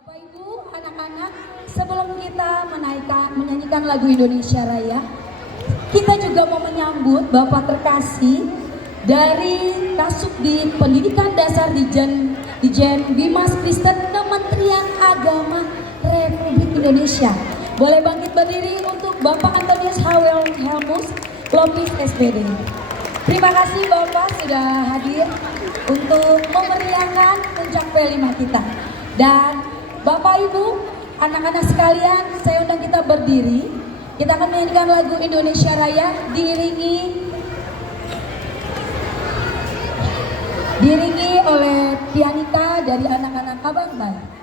Bapak Ibu, anak-anak, sebelum kita menyanyikan lagu Indonesia Raya, kita juga mau menyambut Bapak terkasih dari Kasubdit Pendidikan Dasar Dijen Bimas Kristen Kementerian Agama Republik Indonesia. Boleh bangkit berdiri untuk Bapak Antonius Hawel Helmus, Lopis SPD. Terima kasih Bapak sudah hadir untuk memeriahkan puncak P5 kita. Dan Bapak Ibu, anak-anak sekalian, saya undang kita berdiri. Kita akan menyanyikan lagu Indonesia Raya diiringi oleh pianista dari anak-anak Kabar Baik.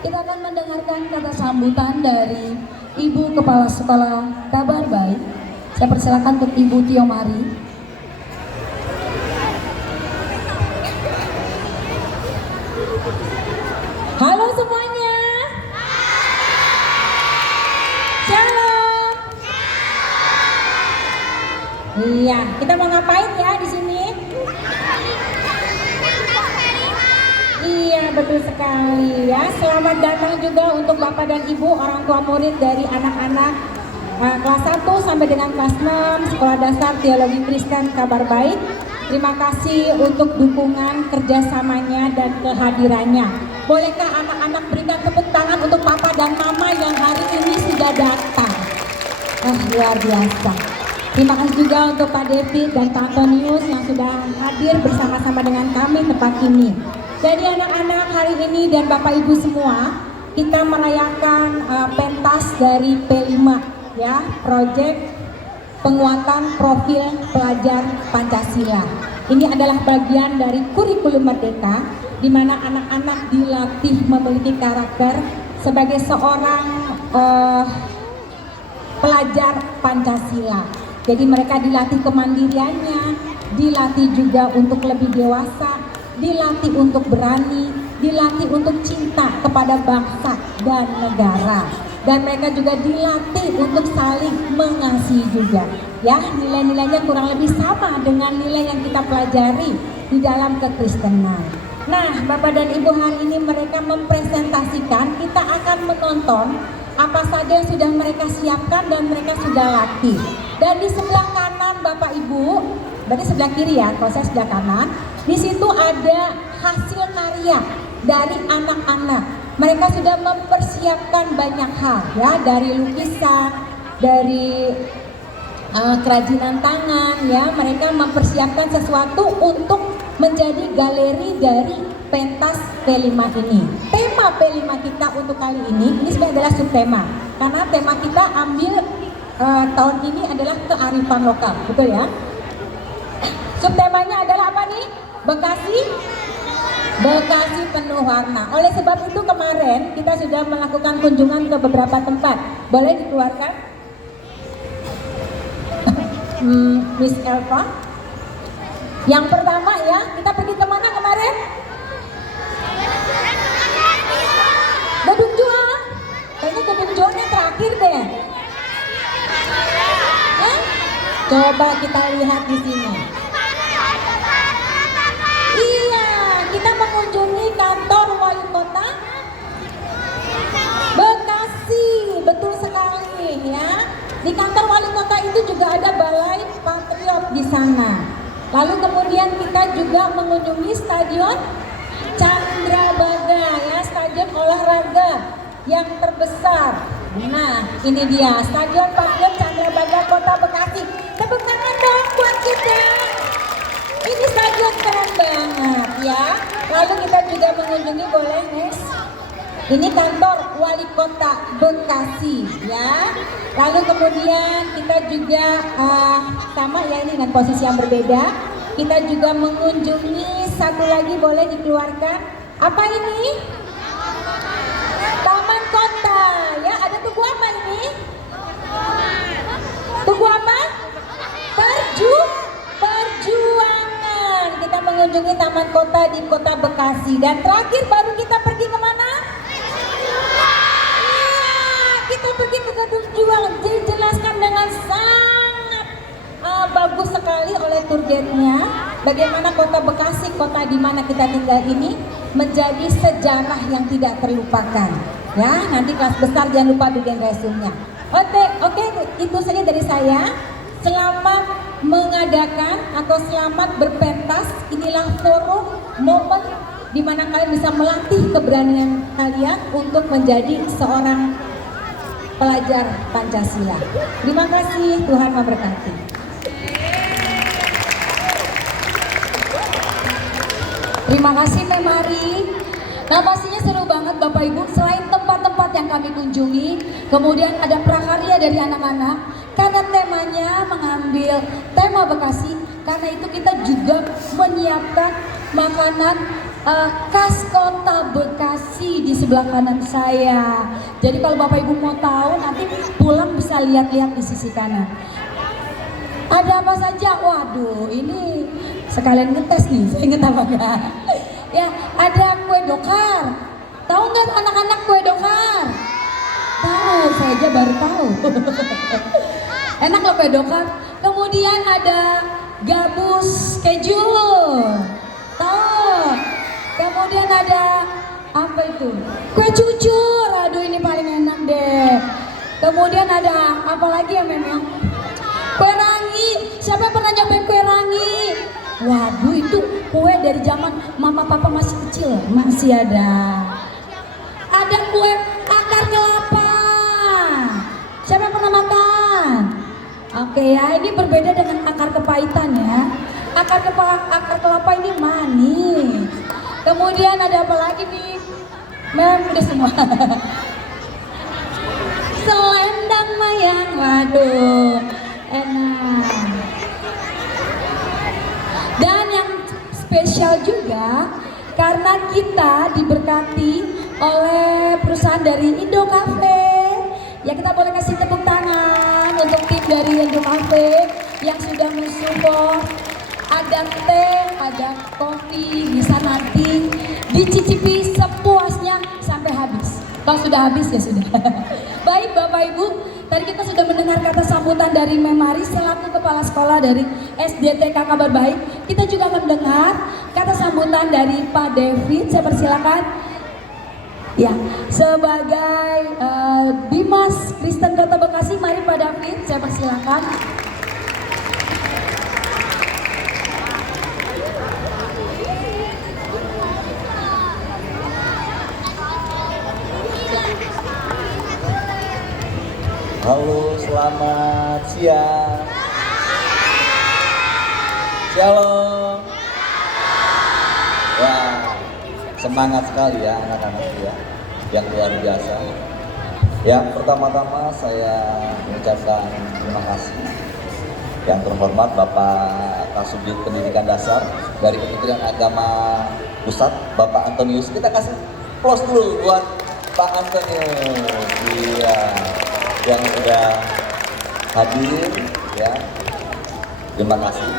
Kita akan mendengarkan kata sambutan dari Ibu Kepala Sekolah Kabar Baik. Saya persilakan untuk Ibu Tiomari. Halo semuanya. Shalom. Iya, kita mau ngapain ya di sini? Iya, betul sekali ya. Selamat datang juga untuk Bapak dan Ibu orang tua murid dari anak-anak kelas 1 sampai dengan kelas 6 Sekolah Dasar Teologi Kristen Kabar Baik. Terima kasih untuk dukungan kerjasamanya dan kehadirannya. Bolehkah anak-anak berikan tepuk tangan untuk Papa dan Mama yang hari ini sudah datang? Luar biasa. Terima kasih juga untuk Pak David dan Pak Antonius yang sudah hadir bersama-sama dengan kami tempat ini. Jadi anak-anak, hari ini dan Bapak Ibu semua, kita merayakan pentas dari P5 ya, proyek penguatan profil pelajar Pancasila. Ini adalah bagian dari kurikulum Merdeka di mana anak-anak dilatih memiliki karakter sebagai seorang pelajar Pancasila. Jadi mereka dilatih kemandiriannya, dilatih juga untuk lebih dewasa, dilatih untuk berani, dilatih untuk cinta kepada bangsa dan negara. Dan mereka juga dilatih untuk saling mengasihi juga. Ya, nilai-nilainya kurang lebih sama dengan nilai yang kita pelajari di dalam kekristenan. Nah, Bapak dan Ibu, hari ini mereka mempresentasikan, kita akan menonton apa saja yang sudah mereka siapkan dan mereka sudah latih. Dan di sebelah kanan Bapak Ibu, berarti sebelah kiri ya, kalau saya sebelah kanan, di situ ada hasil karya dari anak-anak. Mereka sudah mempersiapkan banyak hal ya, dari lukisan, dari kerajinan tangan ya. Mereka mempersiapkan sesuatu untuk menjadi galeri dari pentas P5 ini. Tema P5 kita untuk kali ini sebenarnya adalah subtema. Karena tema kita ambil tahun ini adalah kearifan lokal, betul ya? Subtemanya adalah apa nih? Bekasi Bekasi penuh warna. Oleh sebab itu kemarin kita sudah melakukan kunjungan ke beberapa tempat. Boleh dikeluarkan? Miss Elva. Yang pertama ya, kita pergi kemana kemarin? Gedung Juang. Kayaknya Gedung Juangnya terakhir deh. Coba kita lihat di sini. Iya, kita mengunjungi kantor wali kota Bekasi, betul sekali ya. Di kantor wali kota itu juga ada Balai Patriot di sana. Lalu kemudian kita juga mengunjungi Stadion Candrabaga ya, stadion olahraga yang terbesar. Nah, ini dia Stadion Patriot Candrabaga Kota Bekasi. Tepuk tangan dong buat kita. Ini stadion keren banget ya. Lalu kita juga mengunjungi, boleh next. Ini kantor wali kota Bekasi ya. Lalu kemudian kita juga sama ya, ini dengan posisi yang berbeda. Kita juga mengunjungi satu lagi, boleh dikeluarkan. Apa ini? Taman Kota ya. Ada tugu apa ini? Tugu apa? Perjuangan. Kita mengunjungi Taman Kota di Kota Bekasi. Dan terakhir baru kita pergi kemana? Kita pergi ke Gedung Juang, dijelaskan dengan sangat bagus sekali oleh tour guide-nya bagaimana kota Bekasi, kota di mana kita tinggal ini menjadi sejarah yang tidak terlupakan. Ya, nanti kelas besar jangan lupa bikin resume-nya. Oke, itu saja dari saya. Selamat mengadakan atau selamat berpentas. Inilah forum, momen di mana kalian bisa melatih keberanian kalian untuk menjadi seorang pelajar Pancasila. Terima kasih, Tuhan memberkati. Terima kasih Memari. Nah, pastinya seru banget Bapak Ibu. Selain tempat-tempat yang kami kunjungi, kemudian ada prakarya dari anak-anak. Karena temanya mengambil tema Bekasi, karena itu kita juga menyiapkan makanan khas kota Bekasi di sebelah kanan saya. Jadi kalau Bapak Ibu mau tahu, nanti pulang bisa lihat-lihat di sisi kanan. Ada apa saja? Waduh, ini sekalian ngetes nih, saya inget apa enggak? Ya, ada kue dokar. Tahu nggak anak-anak kue dokar? Tahu, saya aja baru tahu. Enak loh kue dokar. Kemudian ada gabus keju. Tahu? Kemudian ada apa itu? Kue cucur. Aduh, ini paling enak deh. Kemudian ada apa lagi ya memang? Kue rangi. Siapa yang pernah nyobain kue rangi? Waduh, itu kue dari zaman mama papa masih kecil. Masih ada. Ada kue akar kelapa. Siapa yang pernah makan? Oke ya, ini berbeda dengan akar kepahitan ya. Akar kelapa ini manis. Kemudian ada apa lagi nih? Udah semua. Selendang mayang, waduh, enak. Dan yang spesial juga karena kita diberkati oleh perusahaan dari Indo Cafe. Ya, kita boleh kasih tepuk tangan untuk tim dari Indo Cafe yang sudah mensupport. Ada teh, ada kopi, bisa nanti dicicipi sepuasnya sampai habis. Kalau sudah habis ya sudah. Baik Bapak Ibu, tadi kita sudah mendengar kata sambutan dari Memari selaku Kepala Sekolah dari SDTK Kabar Baik. Kita juga akan mendengar kata sambutan dari Pak David. Saya persilakan. Ya, sebagai Bimas Kristen Kota Bekasi, mari Pak David, saya persilakan. Halo, selamat siang. Shalom. Wah, semangat sekali ya anak-anak ya, yang luar biasa. Yang pertama-tama saya mengucapkan terima kasih yang terhormat Bapak Kasubdit Pendidikan Dasar dari Kementerian Agama Pusat, Bapak Antonius. Kita kasih close dulu buat Pak Antonius, iya, yang sudah hadir, ya. Terima kasih.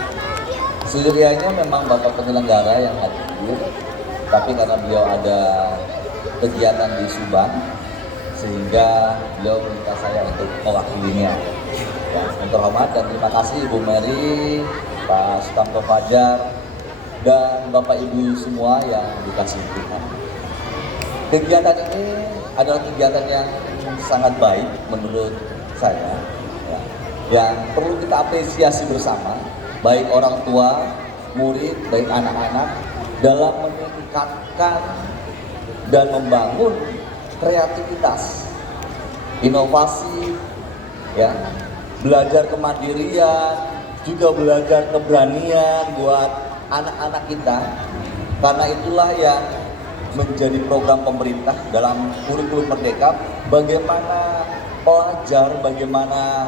Sejujurnya memang Bapak penyelenggara yang hadir, tapi karena beliau ada kegiatan di Subang, sehingga beliau minta saya untuk mewakilinya. Ya, yang terhormat dan terima kasih Ibu Mary, Pak Sukamto Fajar, dan Bapak Ibu semua yang dikasih Tuhan. Kegiatan ini adalah kegiatan yang sangat baik menurut saya, ya, yang perlu kita apresiasi bersama, baik orang tua, murid, baik anak-anak, dalam meningkatkan dan membangun kreativitas, inovasi, ya, belajar kemandirian, juga belajar keberanian buat anak-anak kita. Karena itulah yang menjadi program pemerintah dalam kurikulum Merdeka, bagaimana pelajar, bagaimana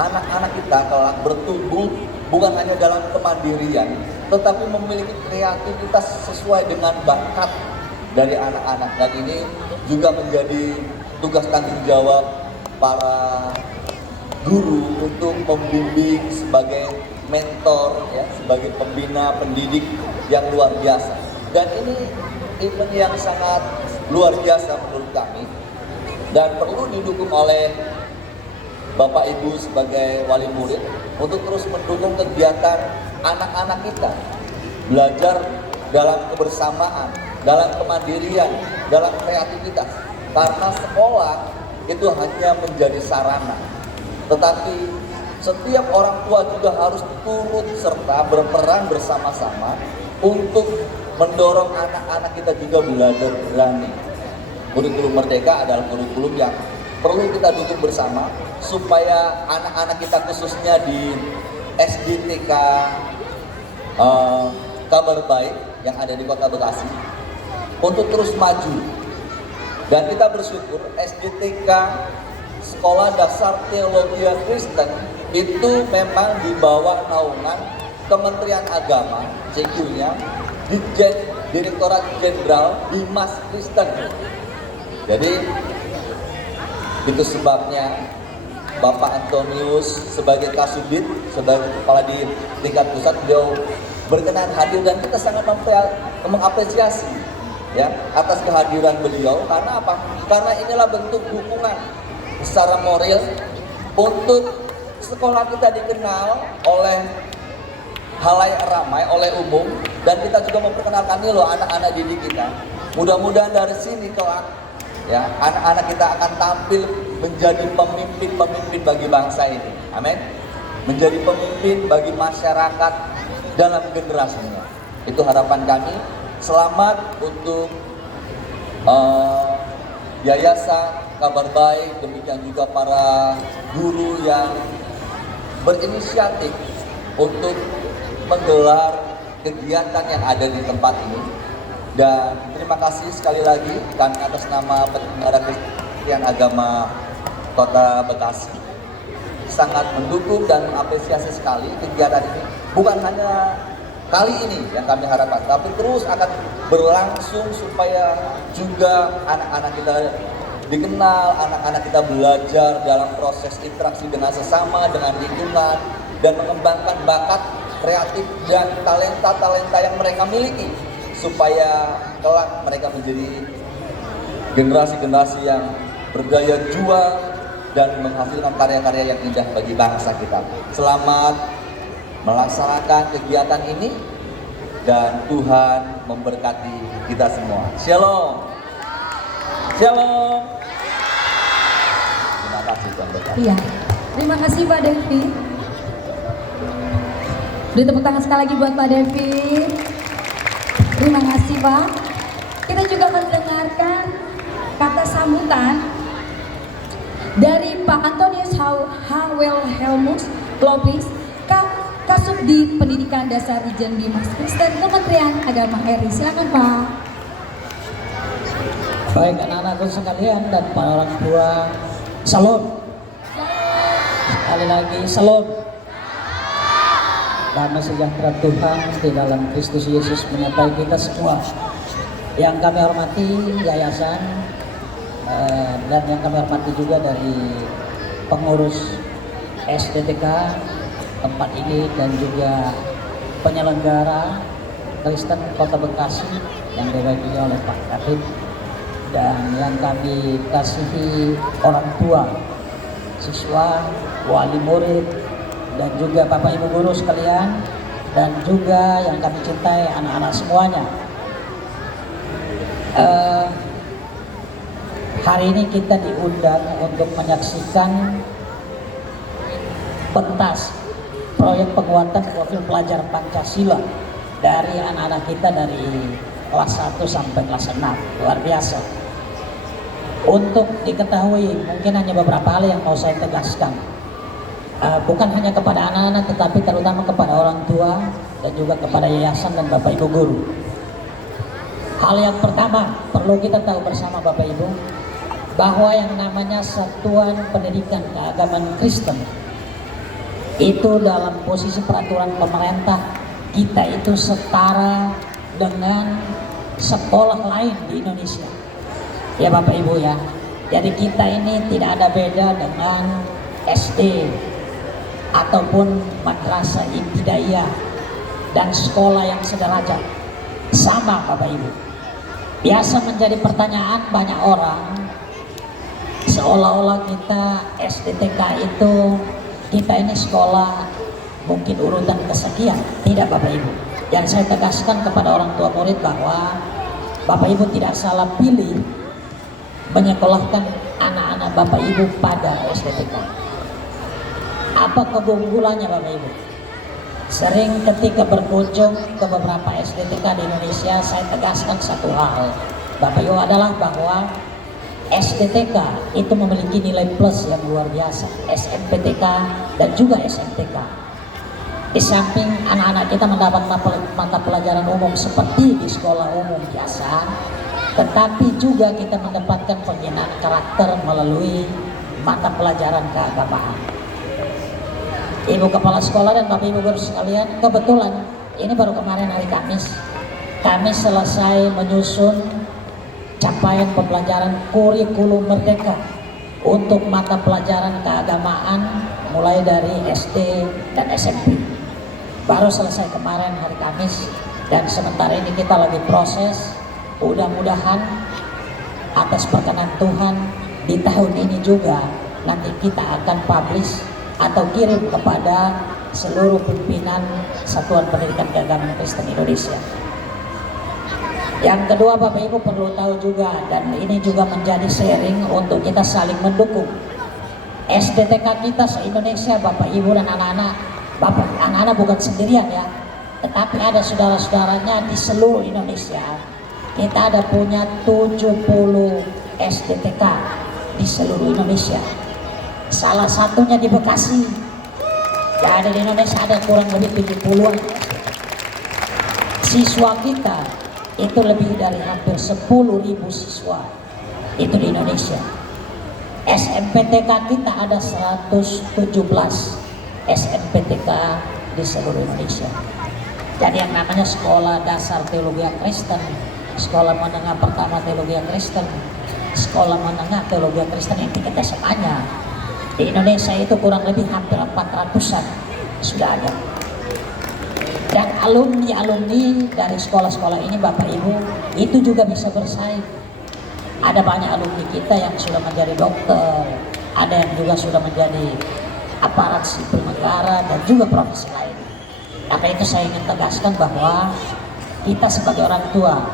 anak-anak kita kelak bertumbuh bukan hanya dalam kemandirian, tetapi memiliki kreativitas sesuai dengan bakat dari anak-anak. Dan ini juga menjadi tugas tanggung jawab para guru untuk membimbing sebagai mentor, ya, sebagai pembina pendidik yang luar biasa. Dan ini event yang sangat luar biasa menurut kami dan perlu didukung oleh Bapak Ibu sebagai wali murid untuk terus mendukung kegiatan anak-anak kita belajar dalam kebersamaan, dalam kemandirian, dalam kreativitas. Karena sekolah itu hanya menjadi sarana, tetapi setiap orang tua juga harus turut serta berperan bersama-sama untuk mendorong anak-anak kita juga belajar berani. Kurikulum Merdeka adalah kurikulum yang perlu kita dukung bersama supaya anak-anak kita khususnya di SD TK Kabar Baik yang ada di Kota Bekasi untuk terus maju. Dan kita bersyukur SD TK Sekolah Dasar Teologi Kristen itu memang di bawah naungan Kementerian Agama, CQ-nya, Direktorat Jenderal Bimas Kristen. Jadi itu sebabnya Bapak Antonius sebagai Kasubdit, sebagai kepala di tingkat pusat, beliau berkenan hadir dan kita sangat mengapresiasi, ya, atas kehadiran beliau. Karena apa? Karena inilah bentuk dukungan secara moral untuk sekolah kita dikenal oleh halayak ramai, oleh umum, dan kita juga memperkenalkan nih loh anak-anak didik kita. Mudah-mudahan dari sini kelak, ya, anak-anak kita akan tampil menjadi pemimpin-pemimpin bagi bangsa ini. Amin. Menjadi pemimpin bagi masyarakat dalam generasinya. Itu harapan kami. Selamat untuk Yayasan Kabar Baik, demikian juga para guru yang berinisiatif untuk menggelar kegiatan yang ada di tempat ini. Dan terima kasih sekali lagi kami atas nama Penyelenggara Kementerian Agama Kota Bekasi sangat mendukung dan mengapresiasi sekali kegiatan ini. Bukan hanya kali ini yang kami harapkan, tapi terus akan berlangsung supaya juga anak-anak kita dikenal, anak-anak kita belajar dalam proses interaksi dengan sesama, dengan lingkungan, dan mengembangkan bakat kreatif dan talenta-talenta yang mereka miliki supaya kelak mereka menjadi generasi-generasi yang berdaya juang dan menghasilkan karya-karya yang indah bagi bangsa kita. Selamat melaksanakan kegiatan ini dan Tuhan memberkati kita semua. Shalom. Shalom. Terima kasih Tuhan berkati. Iya, terima kasih Pak Devi. Beri tepuk tangan sekali lagi buat Pak Devi. Terima kasih Pak. Kita juga akan mendengarkan kata sambutan dari Pak Antonius Hawel Helmus Lopis, Kasubdit Pendidikan Dasar Ijen Bimas Kristen Kementerian Agama RI. Silakan Pak. Baik anak-anakku sekalian dan para orang tua, salam. Sekali lagi salam. damai sejahtera Tuhan di dalam Kristus Yesus menyertai kita semua. Yang kami hormati yayasan dan yang kami hormati juga dari pengurus SDTK tempat ini dan juga penyelenggara Kristen Kota Bekasi yang diwakili oleh Pak Katib, dan yang kami kasihi orang tua, siswa, wali murid, dan juga Bapak Ibu guru sekalian, dan juga yang kami cintai anak-anak semuanya. Hari ini kita diundang untuk menyaksikan pentas proyek penguatan profil pelajar Pancasila dari anak-anak kita dari kelas 1 sampai kelas 6. Luar biasa. Untuk diketahui, mungkin hanya beberapa hal yang mau saya tegaskan. Bukan hanya kepada anak-anak, tetapi terutama kepada orang tua dan juga kepada yayasan dan Bapak Ibu guru. Hal yang pertama perlu kita tahu bersama Bapak Ibu, bahwa yang namanya Satuan Pendidikan Keagamaan Kristen itu dalam posisi peraturan pemerintah kita itu setara dengan sekolah lain di Indonesia. Ya Bapak Ibu ya. Jadi kita ini tidak ada beda dengan SD ataupun madrasah ibtidaiyah dan sekolah yang sederajat. Sama Bapak Ibu. Biasa menjadi pertanyaan banyak orang, seolah-olah kita SDTK itu kita ini sekolah mungkin urutan kesekian. Tidak Bapak Ibu. Yang saya tegaskan kepada orang tua murid bahwa Bapak Ibu tidak salah pilih menyekolahkan anak-anak Bapak Ibu pada SDTK. Apa keunggulannya Bapak Ibu? Sering ketika berkunjung ke beberapa SDTK di Indonesia, saya tegaskan satu hal Bapak Ibu adalah bahwa SDTK itu memiliki nilai plus yang luar biasa, SMPTK dan juga SMTK. Di samping anak-anak kita mendapat mata pelajaran umum seperti di sekolah umum biasa, tetapi juga kita mendapatkan pembinaan karakter melalui mata pelajaran keagamaan. Ibu Kepala Sekolah dan Bapak Ibu guru sekalian, kebetulan ini baru kemarin hari Kamis, kami selesai menyusun capaian pembelajaran kurikulum merdeka untuk mata pelajaran keagamaan mulai dari SD dan SMP. Baru selesai kemarin hari Kamis, dan sementara ini kita lagi proses. Mudah-mudahan atas perkenan Tuhan di tahun ini juga nanti kita akan publish atau kirim kepada seluruh pimpinan Satuan Pendidikan Keagamaan Kristen Indonesia. Yang kedua Bapak Ibu perlu tahu juga, dan ini juga menjadi sharing untuk kita saling mendukung. SDTK kita se-Indonesia Bapak Ibu dan anak-anak, anak-anak bukan sendirian ya, tetapi ada saudara-saudaranya di seluruh Indonesia. Kita ada punya 70 SDTK di seluruh Indonesia. Salah satunya di Bekasi. Jadi di Indonesia ada kurang lebih 70-an. Siswa kita itu lebih dari hampir 10.000 siswa itu di Indonesia. SMPTK kita ada 117 SMPTK di seluruh Indonesia. Jadi yang namanya sekolah dasar teologi Kristen, sekolah menengah pertama teologi Kristen, sekolah menengah teologi Kristen yang tingkat SMA-nya di Indonesia itu kurang lebih hampir 400-an sudah ada. Dan alumni-alumni dari sekolah-sekolah ini Bapak Ibu itu juga bisa bersaing. Ada banyak alumni kita yang sudah menjadi dokter, ada yang juga sudah menjadi aparat sipil negara dan juga profesi lain. Maka itu saya ingin tegaskan bahwa kita sebagai orang tua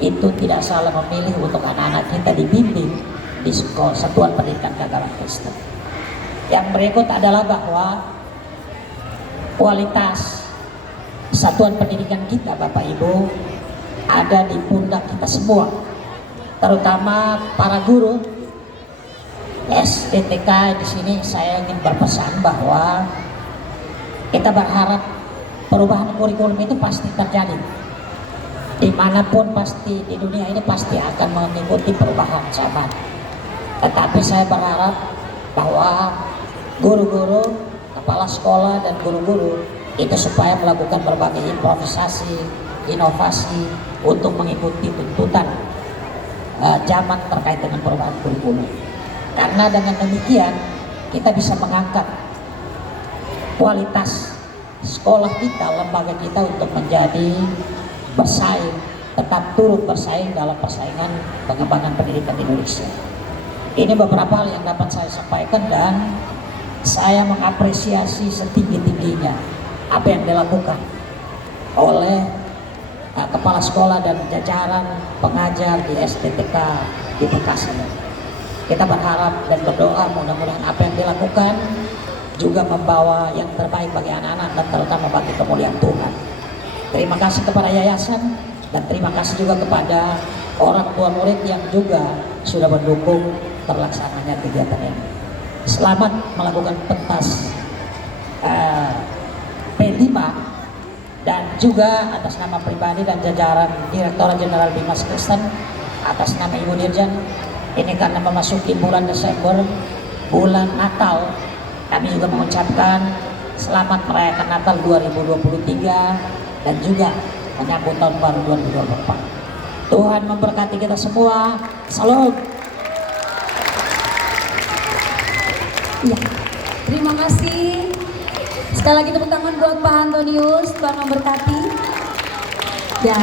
itu tidak salah memilih untuk anak-anak kita dibimbing di sekolah Satuan Pendidikan Keagamaan Kristen. Yang berikut adalah bahwa kualitas Satuan Pendidikan kita Bapak Ibu ada di pundak kita semua, terutama para guru SDTK. Di sini saya ingin berpesan bahwa kita berharap perubahan kurikulum itu pasti terjadi. Dimanapun pasti di dunia ini pasti akan mengikuti perubahan zaman. Tetapi saya berharap bahwa guru-guru, kepala sekolah dan guru-guru itu supaya melakukan berbagai improvisasi, inovasi untuk mengikuti tuntutan zaman terkait dengan perubahan kurikulum. Karena dengan demikian kita bisa mengangkat kualitas sekolah kita, lembaga kita untuk menjadi bersaing, tetap turut bersaing dalam persaingan pengembangan pendidikan Indonesia. Ini beberapa hal yang dapat saya sampaikan dan saya mengapresiasi setinggi-tingginya apa yang dilakukan oleh kepala sekolah dan jajaran pengajar di STTK di Bekasi. Kita berharap dan berdoa mudah-mudahan apa yang dilakukan juga membawa yang terbaik bagi anak-anak dan terutama bagi kemuliaan Tuhan. Terima kasih kepada yayasan dan terima kasih juga kepada orang tua murid yang juga sudah mendukung terlaksananya kegiatan ini. Selamat melakukan pentas P5 dan juga atas nama pribadi dan jajaran Direktorat Jenderal Bimas Kristen, atas nama Ibu Dirjen, ini karena memasuki bulan Desember, bulan Natal, kami juga mengucapkan selamat merayakan Natal 2023 dan juga menyambut tahun baru 2024. Tuhan memberkati kita semua. Salam. Iya, terima kasih. Sekali lagi tepuk tangan buat Pak Antonius, Tuhan memberkati. Ya,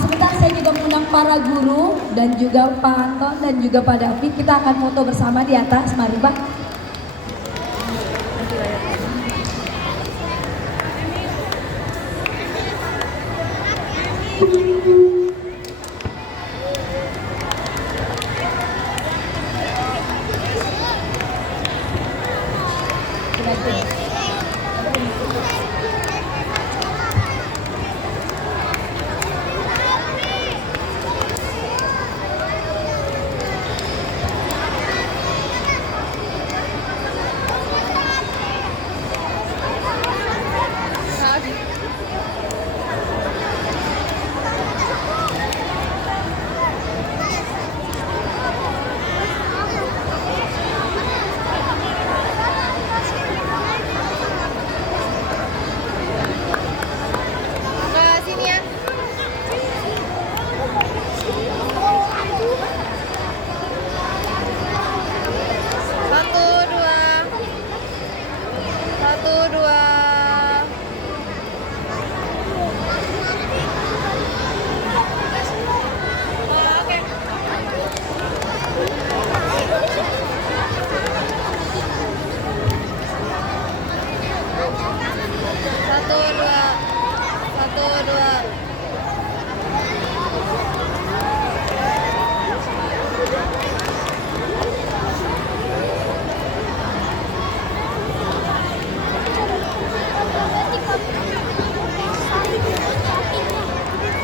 sebentar saya juga mengundang para guru dan juga Pak Anton dan juga Pak David. Kita akan foto bersama di atas, mari Pak.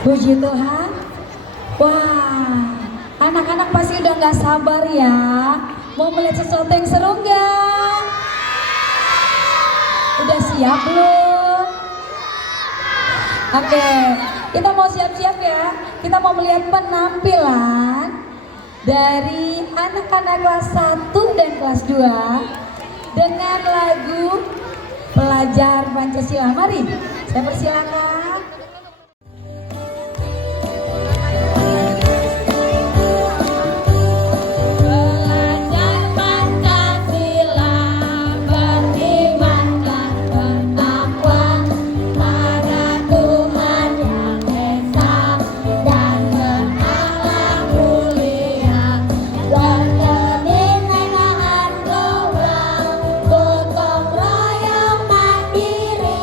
Puji Tuhan. Wah, anak-anak pasti udah nggak sabar ya. Mau melihat sesuatu yang seru nggak? Udah siap belum? Oke, kita mau siap-siap ya. Kita mau melihat penampilan dari anak-anak kelas 1 dan kelas 2 dengan lagu Pelajar Pancasila. Mari, saya persilakan. Gotong royong mandiri.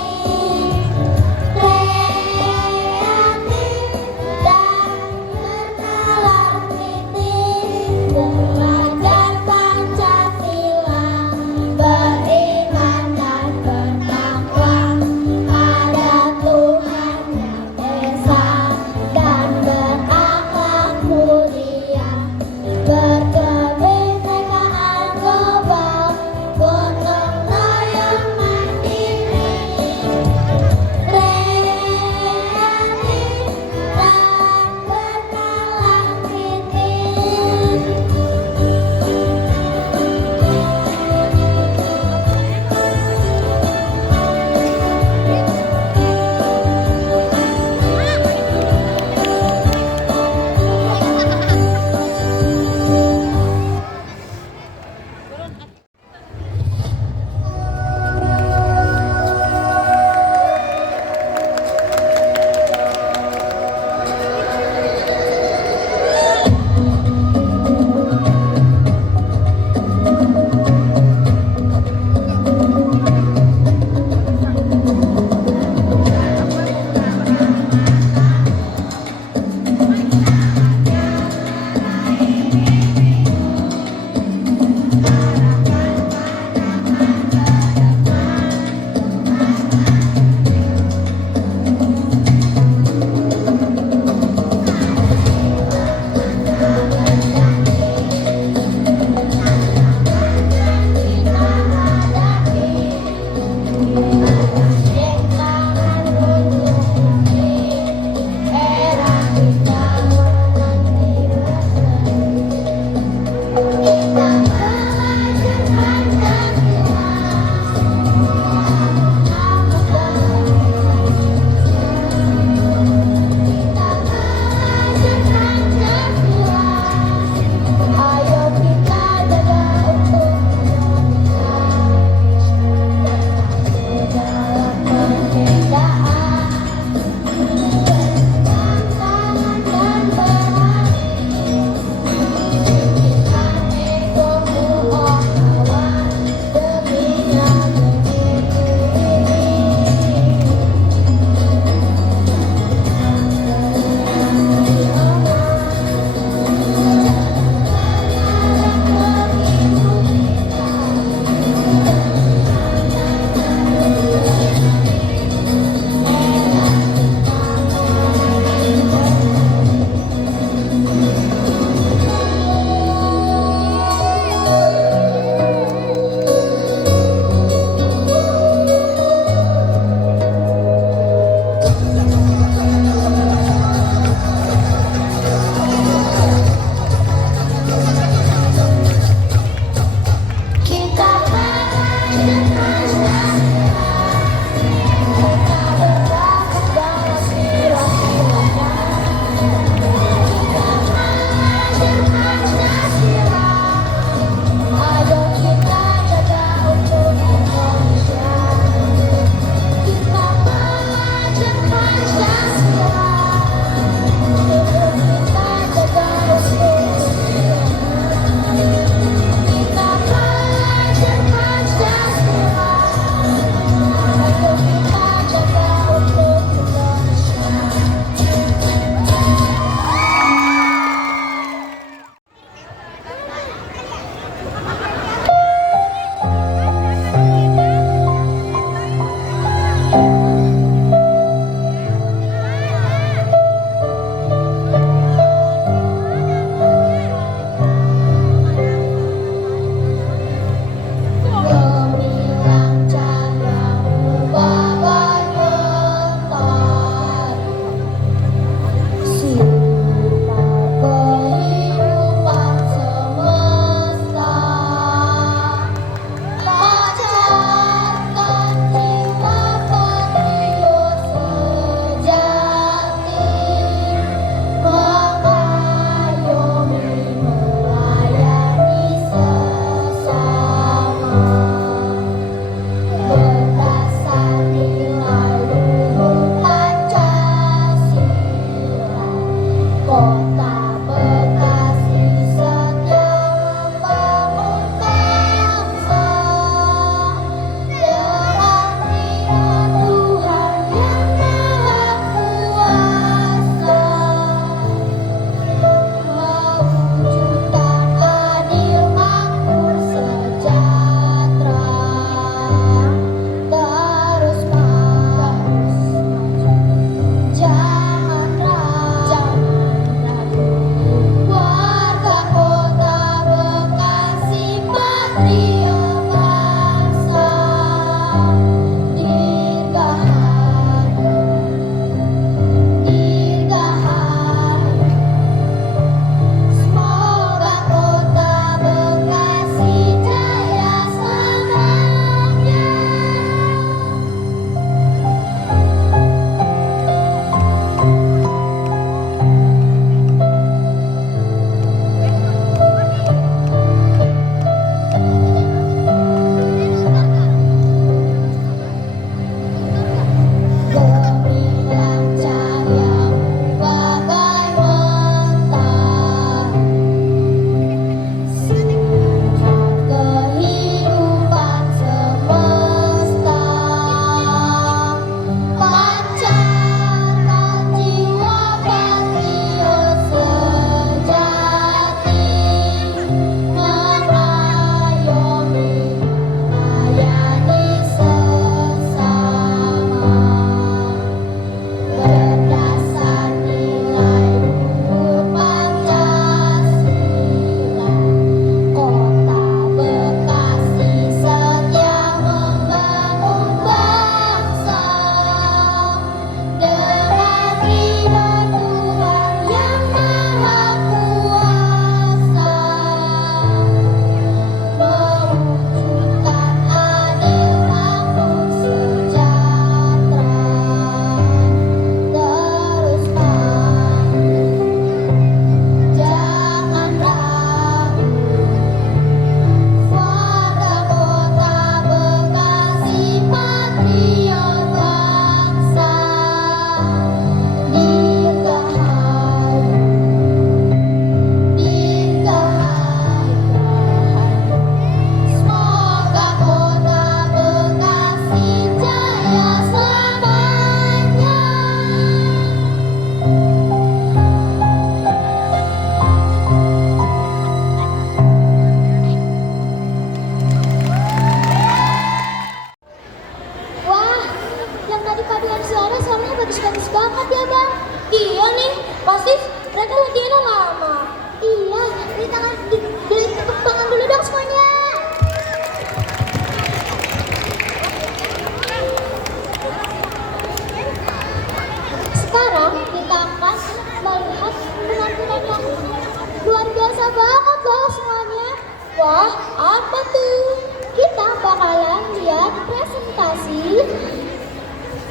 Wah, apa tuh? Kita bakalan lihat presentasi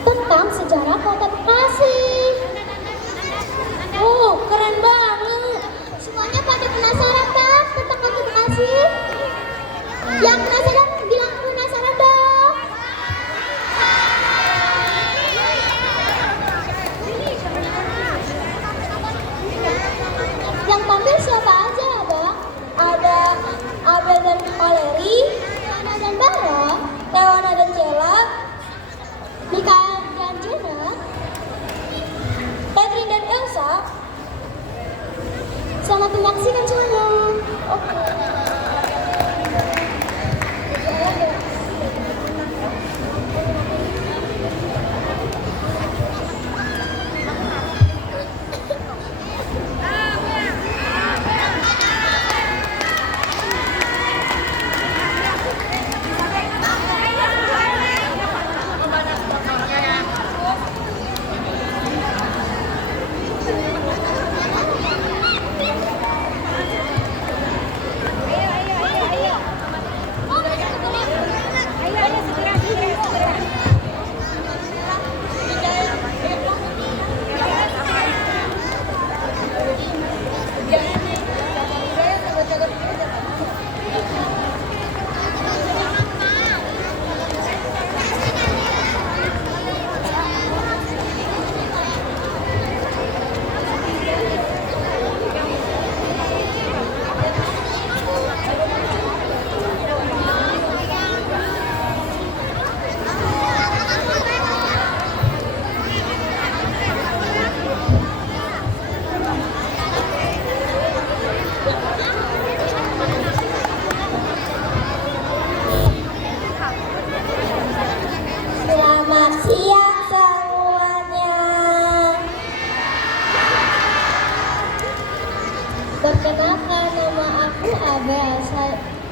tentang sejarah kota Bekasi. Oh, keren banget. Semuanya pada penasaran kan tentang kota Bekasi? Yang penasaran bilang penasaran dong. Yang tampil siapa aja ya, Bang? Ada Abel dan Valeri, Leona dan Bara, Leona dan Jela, Mikael dan Jenna, Catherine dan Elsa. Selamat menyaksikan semuanya. Oke.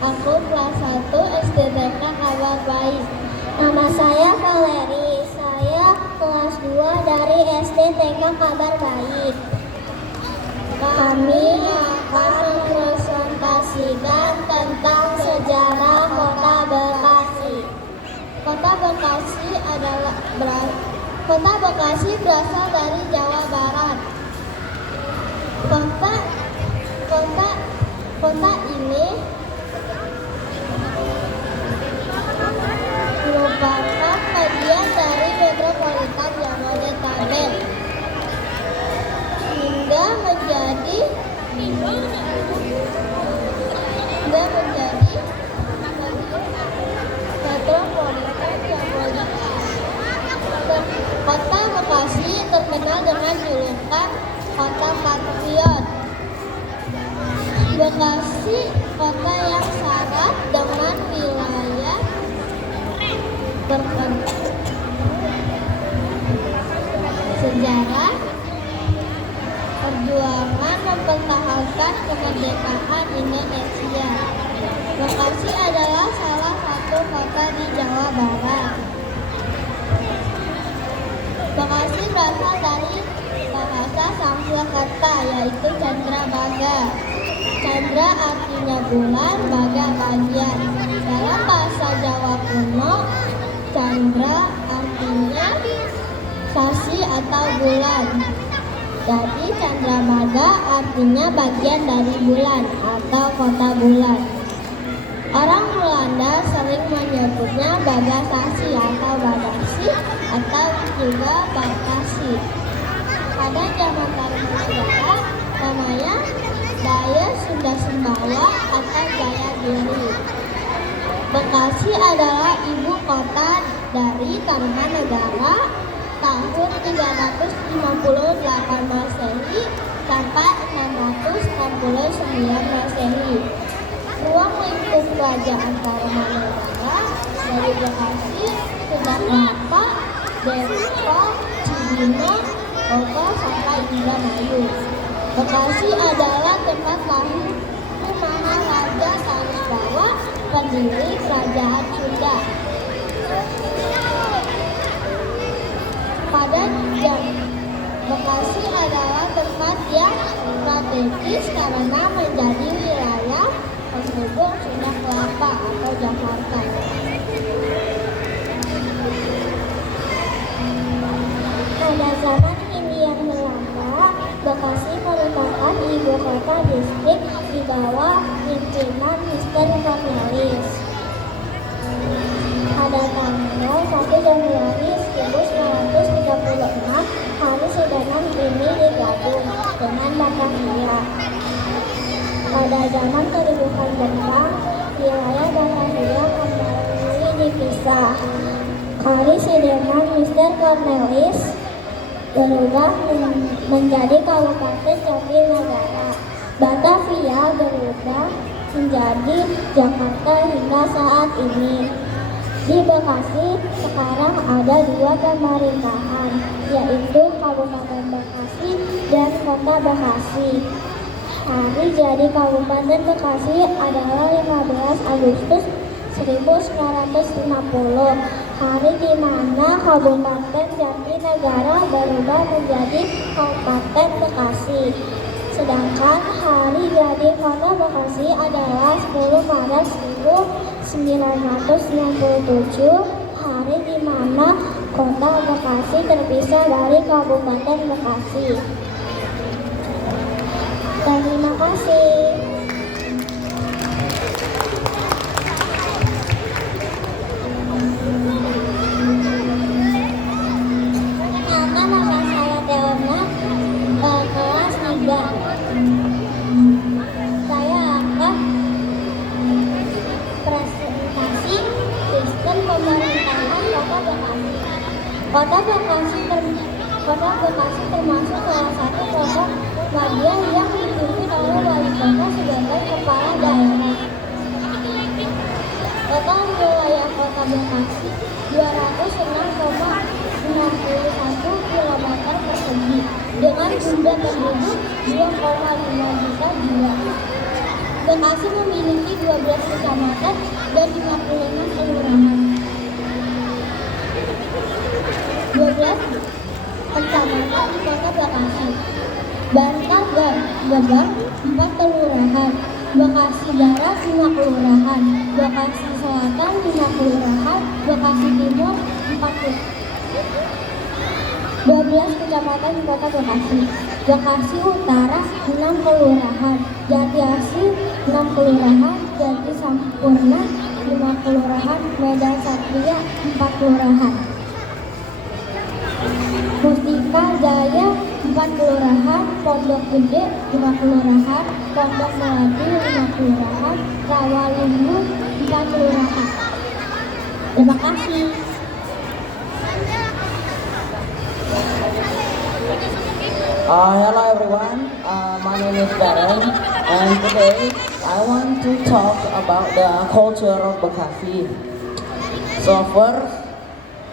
Aku kelas 1 SDTK Kabar Baik. Nama saya Valeri. Saya kelas 2 dari SDTK Kabar Baik. Kami akan mempresentasikan tentang sejarah Kota Bekasi. Kota Bekasi berasal dari Jawa Barat. Kota ini merupakan bagian dari metropolitan Jabodetabek hingga menjadi metropolitan Jabodetabek. Kota Bekasi terkenal dengan julukan Kota Patriot. Bekasi kota yang syarat dengan wilayah sejarah perjuangan mempertahankan kemerdekaan Indonesia. Bekasi adalah salah satu kota di Jawa Barat. Bekasi berasal dari bahasa Sanskerta yaitu Candrabaga. Candra artinya bulan, baga bagian. Dalam bahasa Jawa kuno, Candra artinya sasi atau bulan. Jadi Candrabaga artinya bagian dari bulan atau kota bulan. Orang Belanda sering menyebutnya Bagasasi atau Bagasi atau juga Bakasi. Pada zaman Tarumanegara namanya Daya Sunda Sumbawa atau Jayagiri. Bekasi adalah ibu kota dari Tarumanegara tahun 358 Masehi sampai 669 Masehi. Ruang lingkup kerajaan Tarumanegara dari Bekasi sudah Kelapa, Depok, Cibinong, Bogor sampai Indramayu. Bekasi adalah tempat lahir Maharaja Tarubawa, pendiri Kerajaan Sunda. Bekasi adalah tempat yang strategis karena menjadi wilayah penghubung Sunda Kelapa atau Jakarta. Pada zaman Hindia Belanda, Bekasi merupakan ibu kota distrik di bawah pimpinan Mr. Cornelis. Pada tanggal 1 Januari 1936, hari Sudanan ini digabung dengan Batavia. Pada zaman kedudukan Jepang, wilayah Batavia kembali dipisah. Hari Sudanan Mr. Cornelis berubah menjadi Kabupaten Jatinegara. Batavia berubah menjadi Jakarta hingga saat ini. Di Bekasi sekarang ada 2 pemerintahan, yaitu Kabupaten Bekasi dan Kota Bekasi. Hari jadi Kabupaten Bekasi adalah 15 Agustus 1950, hari di mana Kabupaten Jatinegara berubah menjadi Kabupaten Bekasi. Sedangkan hari jadi Kota Bekasi adalah 10 Maret 1997, hari di mana Kota Bekasi terpisah dari Kabupaten Bekasi. Terima kasih. Nama saya Teona, kelas 3. Saya akan presentasi sistem pemerintahan Kota Bekasi. Kota Bekasi termasuk salah satu kota bagian yang dipimpin oleh wali kota sebagai kepala daerah. Total wilayah Kota Bekasi 206,61 km persegi dengan jumlah penduduk 2,5 juta jiwa. Bekasi memiliki 12 kecamatan dan 55 kelurahan. 12 kecamatan di Kota Bekasi. Bantar Gebang 4 kelurahan. Bekasi Barat 5 kelurahan. Bekasi Selatan 5 kelurahan. Bekasi Timur 4 kelurahan. 12 kecamatan di Kota Bekasi. Bekasi Utara 6 kelurahan, Jati Asih 6 kelurahan, Jati Sampurna 5 kelurahan, Medan Satria 4 kelurahan. Mustika Jaya 4 kelurahan, Pondok Gede 5 kelurahan, Pondok Melati 5 kelurahan, Rawalumbu 4 kelurahan. Terima kasih. Hello everyone, my name is Darren, and today I want to talk about the culture of Bekasi. So first,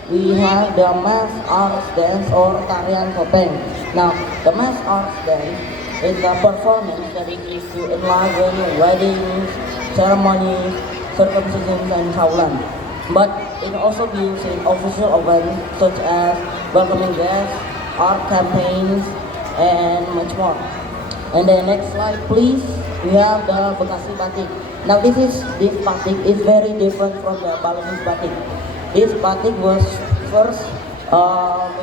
we have the mass arts dance or tarian topeng. Now, the mass arts dance is a performance that is used to enliven weddings, ceremonies, circumcisions, and kaulan. But it also be used in official events such as welcoming guests, art campaigns, and much more. And the next slide please, we have the Bekasi Batik. Now this batik is very different from the Balinese batik. This batik was first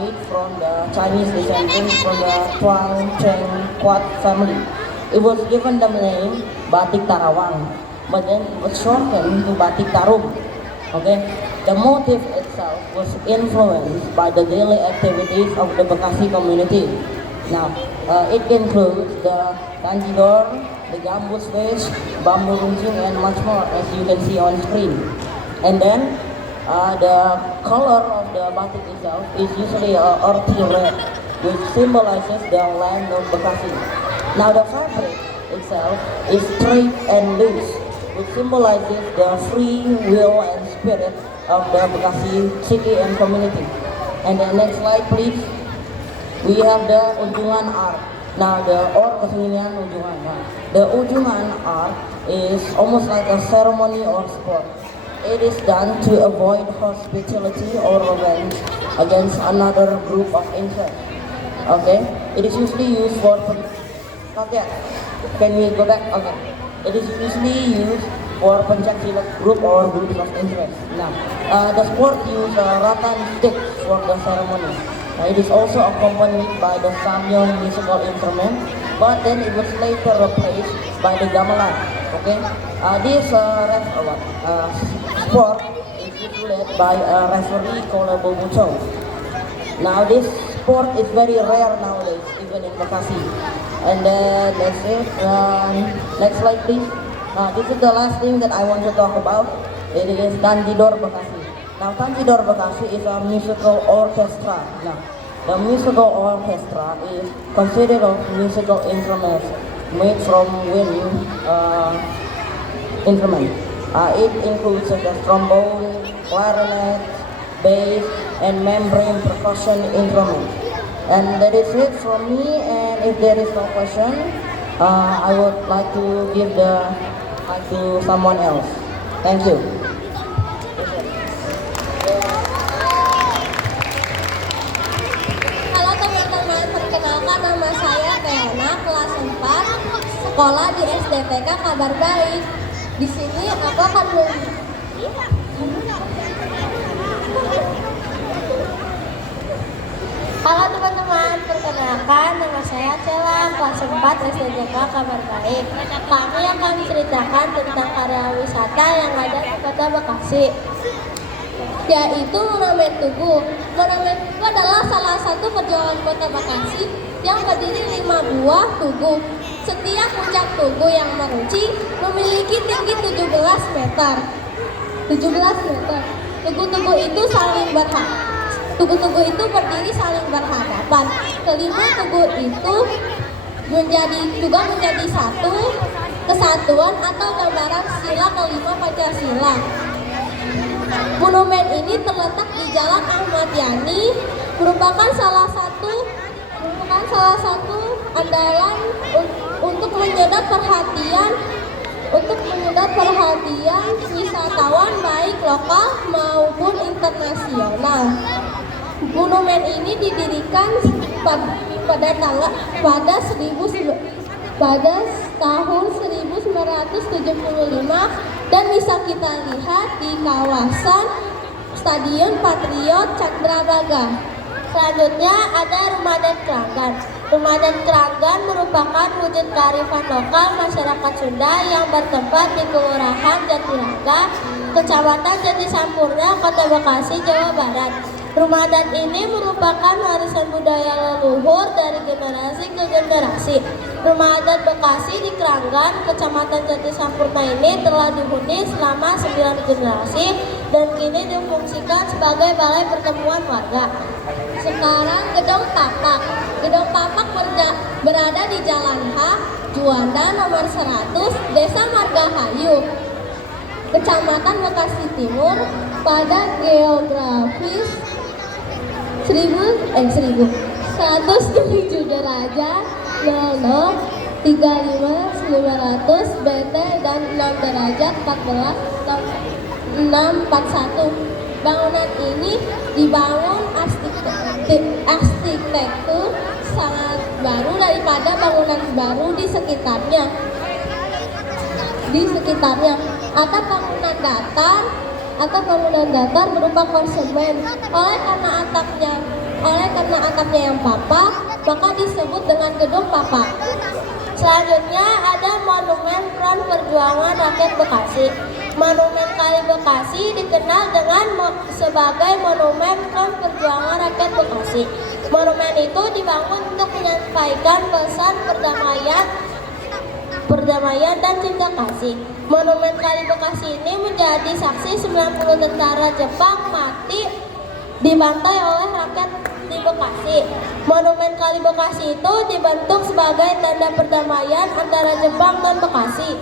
made from the Chinese descendants from the Tuan Cheng Quat family. It was given the name Batik Tarawang, but then it was shortened to Batik Tarum. Okay, the motif itself was influenced by the daily activities of the Bekasi community. Now, it includes the tanjidor, the gambus fish, bambu runcing, and much more, as you can see on screen. And then, the color of the batik itself is usually earthy red, which symbolizes the land of Bekasi. Now, the fabric itself is straight and loose, which symbolizes the free will and spirit of the Bekasi city and community. And the next slide, please. We have the Ujungan art. Now kesenian Ujungan. The Ujungan art is almost like a ceremony or sport. It is done to avoid hospitality or revenge against another group of interest. Okay, it is usually used for not yet. Can we go back? Okay, it is usually used for pencaksilat group or groups of interest. Now, the sport use rattan sticks for the ceremony. It is also accompanied by the samyong musical instrument, but then it was later replaced by the gamelan. Okay, this sport is led by a referee called a Bobo Chow. Now this sport is very rare nowadays, even in Bekasi. And then that's it. Next slide, please. This is the last thing that I want to talk about. It is Tanjidor Bekasi. Now, Tanjidor Bekasi is a musical orchestra. Now, the musical orchestra is considered of musical instruments made from wind instruments. It includes such as trombone, clarinet, bass, and membrane percussion instruments. And that is it from me. And if there is no question, I would like to give the mic to someone else. Thank you. Halo teman-teman, perkenalkan nama saya Teana, kelas 4, sekolah di SDTK Kabar Baik. Di sini aku akan Halo teman-teman, perkenalkan nama saya Cela, kelas 4 SDTK Kabar Baik. Kami akan menceritakan tentang area wisata yang ada di Kota Bekasi, yaitu Monumen Tugu. Monumen Tugu adalah salah satu perjuangan Kota Bekasi yang berdiri 5 buah tugu. Setiap puncak tugu yang meruncing memiliki tinggi 17 meter. Tugu-tugu itu Tugu-tugu itu berdiri saling berhadapan. Kelima tugu itu menjadi satu kesatuan atau gambaran sila kelima Pancasila. Monumen ini terletak di Jalan Ahmad Yani, merupakan salah satu andalan untuk menyedot perhatian perhatian wisatawan baik lokal maupun internasional. Monumen ini didirikan pada tahun 1975 dan bisa kita lihat di kawasan Stadion Patriot Candrabaga. Selanjutnya ada Rumah adat Kranggan. Rumah adat Kranggan merupakan wujud kearifan lokal masyarakat Sunda yang bertempat di Kelurahan Jatinangka, Kecamatan Jatisampurna, Kota Bekasi, Jawa Barat. Rumah adat ini merupakan warisan budaya leluhur dari generasi ke generasi. Rumah adat Bekasi di Kranggan, Kecamatan Jatisampurna ini telah dihuni selama 9 generasi dan kini difungsikan sebagai balai pertemuan warga. Sekarang Gedung Tapak. Gedung Tapak berada di Jalan H, Juanda nomor 100, Desa Margahayu, Kecamatan Bekasi Timur. Pada geografis 107 derajat 00 35 900 BT dan 6 derajat 14 641. Bangunan ini dibangun arsitektur sangat baru daripada bangunan baru di sekitarnya. Atap bangunan datar berupa konsemen. Oleh karena atapnya yang papak, maka disebut dengan gedung papak. Selanjutnya ada Monumen Front Perjuangan Rakyat Bekasi. Monumen Kali Bekasi dikenal sebagai Monumen Front Perjuangan Rakyat Bekasi. Monumen itu dibangun untuk menyampaikan pesan perdamaian dan cinta kasih. Monumen Kali Bekasi ini menjadi saksi 90 tentara Jepang mati dibantai oleh rakyat di Bekasi. Monumen Kali Bekasi itu dibentuk sebagai tanda perdamaian antara Jepang dan Bekasi.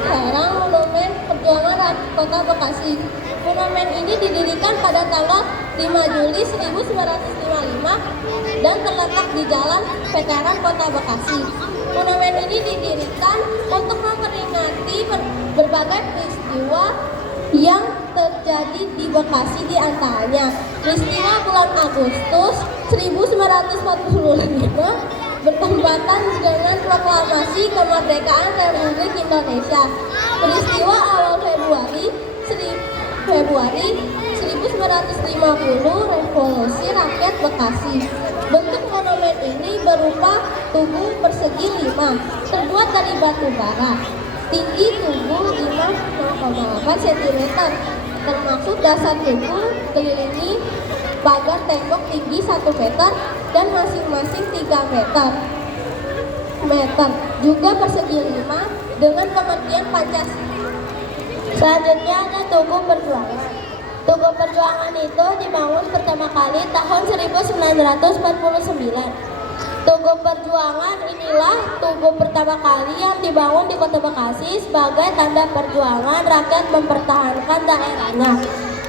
Sekarang Monumen Perjuangan Kota Bekasi. Monumen ini didirikan pada tanggal 5 Juli 1955 dan terletak di Jalan Veteran Kota Bekasi. Monumen ini didirikan untuk memperingati berbagai peristiwa yang terjadi di Bekasi, di antaranya peristiwa bulan Agustus 1945 bertempatan dengan proklamasi kemerdekaan Republik Indonesia. Peristiwa awal Februari 1950 Revolusi Rakyat Bekasi. Bentuk monumen ini berupa tubuh persegi 5, terbuat dari batu bara. Tinggi tubuh 5,8 cm, termasuk dasar tubuh kelilingi pagar tembok tinggi 1 meter dan masing-masing 3 meter. Juga persegi 5 dengan pengertian Pancasila. Selanjutnya ada Tugu Perjuangan. Tugu Perjuangan itu dibangun pertama kali tahun 1949. Tugu Perjuangan inilah tugu pertama kali yang dibangun di Kota Bekasi sebagai tanda perjuangan rakyat mempertahankan daerahnya.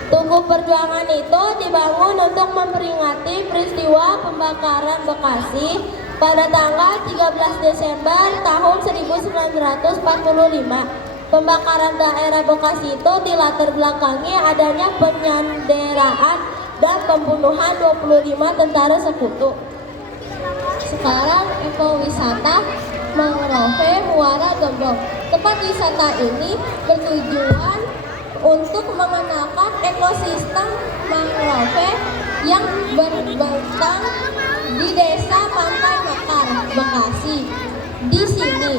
Tugu Perjuangan itu dibangun untuk memperingati peristiwa pembakaran Bekasi pada tanggal 13 Desember tahun 1945. Pembakaran daerah Bekasi itu dilatar belakangi adanya penyanderaan dan pembunuhan 25 tentara sekutu. Sekarang ekowisata Mangrove Muara Gembong. Tempat wisata ini bertujuan untuk mengenalkan ekosistem mangrove yang berbentang di Desa Pantai Mekar, Bekasi. Di sini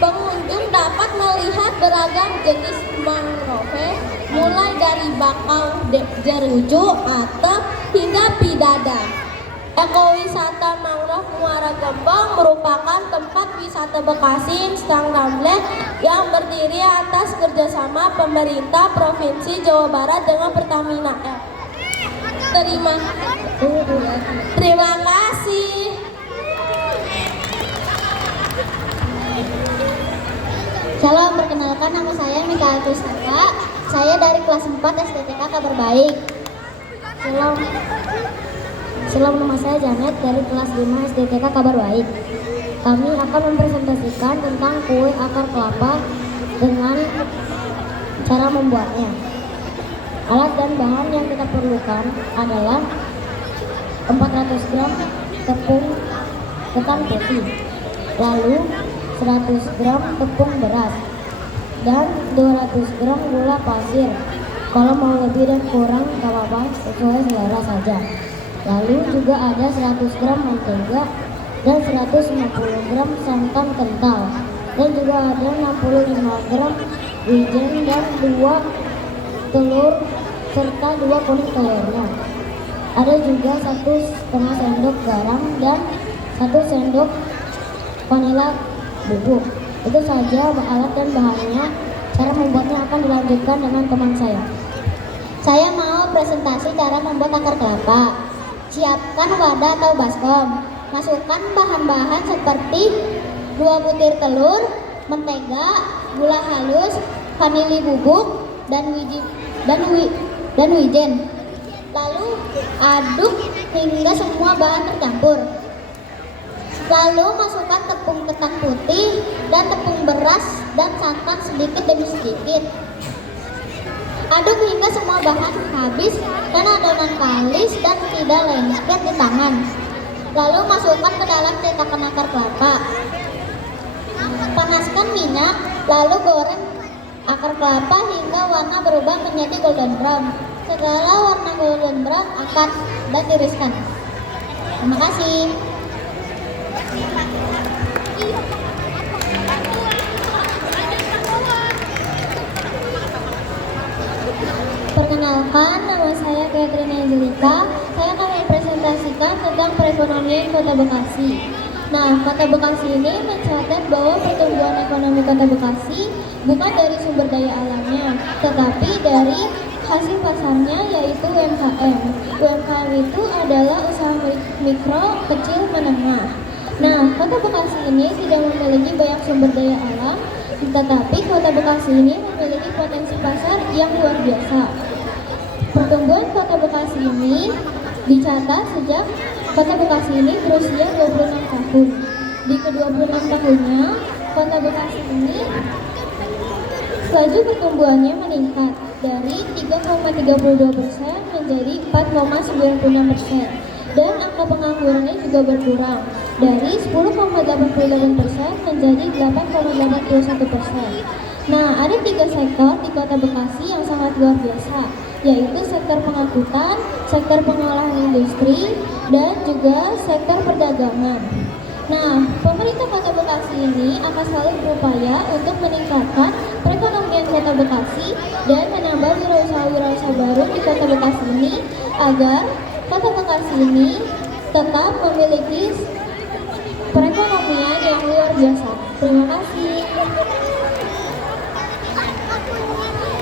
pengunjung dapat melihat beragam jenis mangrove, mulai dari bakau, jeruju, atap, hingga pidada. Ekowisata Mangrove Muara Gembong merupakan tempat wisata Bekasi Instagramable yang berdiri atas kerjasama pemerintah Provinsi Jawa Barat dengan Pertamina. Terima kasih. Salam, perkenalkan nama saya Mika Krisnaka. Saya dari kelas 4 SDTK Kabar Baik. Salam, nama saya Janet dari kelas 5 SDTK Kabar Baik. Kami akan mempresentasikan tentang kue akar kelapa dengan cara membuatnya. Alat dan bahan yang kita perlukan adalah 400 gram tepung ketan putih, lalu 100 gram tepung beras, dan 200 gram gula pasir. Kalau mau lebih dan kurang gak apa-apa, sesuai selera saja. Lalu juga ada 100 gram mentega dan 150 gram santan kental, dan juga ada 65 gram wijen dan 2 telur serta 2 kuning telurnya. Ada juga 1,5 sendok garam dan 1 sendok vanila bubuk. Itu saja alat dan bahannya. Cara membuatnya akan dilanjutkan dengan teman saya. Saya mau presentasi cara membuat akar kelapa. Siapkan wadah atau baskom. Masukkan bahan-bahan seperti 2 butir telur, mentega, gula halus, vanili bubuk, dan wijen. Lalu aduk hingga semua bahan tercampur. Lalu masukkan tepung ketan putih dan tepung beras dan santan sedikit demi sedikit. Aduk hingga semua bahan habis dan adonan kalis dan tidak lengket di tangan. Lalu masukkan ke dalam cetakan akar kelapa. Panaskan minyak, lalu goreng akar kelapa hingga warna berubah menjadi golden brown. Setelah warna golden brown, angkat dan tiriskan. Terima kasih. Perkenalkan, nama saya Catherine Angelika. Saya akan mempresentasikan tentang perekonomian Kota Bekasi. Nah, Kota Bekasi ini mencatat bahwa pertumbuhan ekonomi Kota Bekasi bukan dari sumber daya alamnya, tetapi dari hasil pasarnya, yaitu UMKM. UMKM itu adalah usaha mikro, kecil, menengah. Nah, Kota Bekasi ini tidak memiliki banyak sumber daya alam, tetapi Kota Bekasi ini memiliki potensi pasar yang luar biasa. Pertumbuhan Kota Bekasi ini dicatat sejak Kota Bekasi ini berusia 26 tahun. Di ke-26 tahunnya, Kota Bekasi ini laju pertumbuhannya meningkat dari 3,32% menjadi 4,96%, dan angka penganggurannya juga berkurang dari 10,88% menjadi 8,81%. Nah, ada 3 sektor di Kota Bekasi yang sangat luar biasa, yaitu sektor pengangkutan, sektor pengolahan industri, dan juga sektor perdagangan. Nah, pemerintah Kota Bekasi ini akan selalu berupaya untuk meningkatkan perekonomian Kota Bekasi dan menambah wirausaha-wirausaha baru di Kota Bekasi ini agar Kota Bekasi ini tetap memiliki perekonomian yang luar biasa. Terima kasih.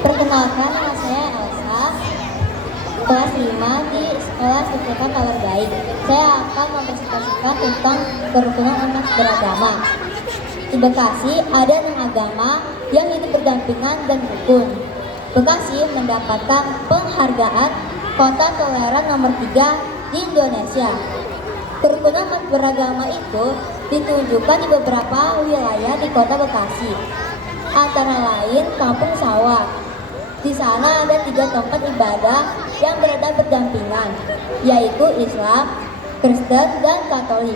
Perkenalkan, nama saya Elsa, kelas 5 di Sekolah STK Kabar Baik. Saya akan mempresentasikan tentang kerukunan umat beragama. Di Bekasi ada 6 agama yang hidup berdampingan dan rukun. Bekasi mendapatkan penghargaan Kota Toleran nomor 3 di Indonesia. Kerukunan umat beragama itu ditunjukkan di beberapa wilayah di Kota Bekasi, antara lain Kampung Sawah. Di sana ada 3 tempat ibadah yang berada berdampingan, yaitu Islam, Kristen, dan Katolik.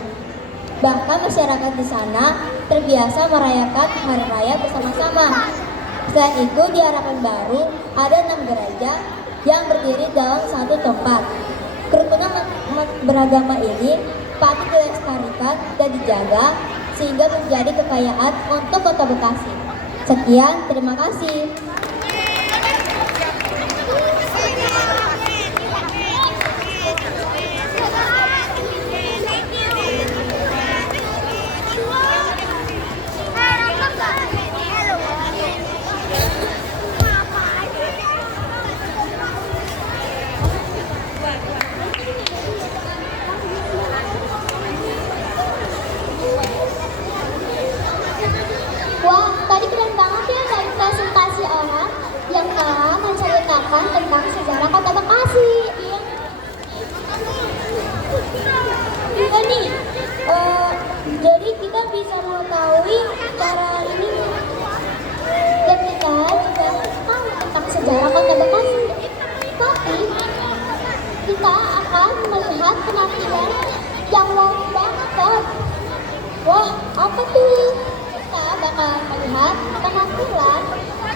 Bahkan masyarakat di sana terbiasa merayakan hari raya bersama-sama. Selain itu, di Harapan Baru ada 6 gereja yang berdiri dalam satu tempat. Kerukunan umat beragama ini patut dilestarikan dan dijaga sehingga menjadi kekayaan untuk Kota Bekasi. Sekian, terima kasih. Wah, tadi keren banget ya dari presentasi orang. penampilan yang wow banget kan? Wah, apa tuh? Kita bakalan melihat penampilan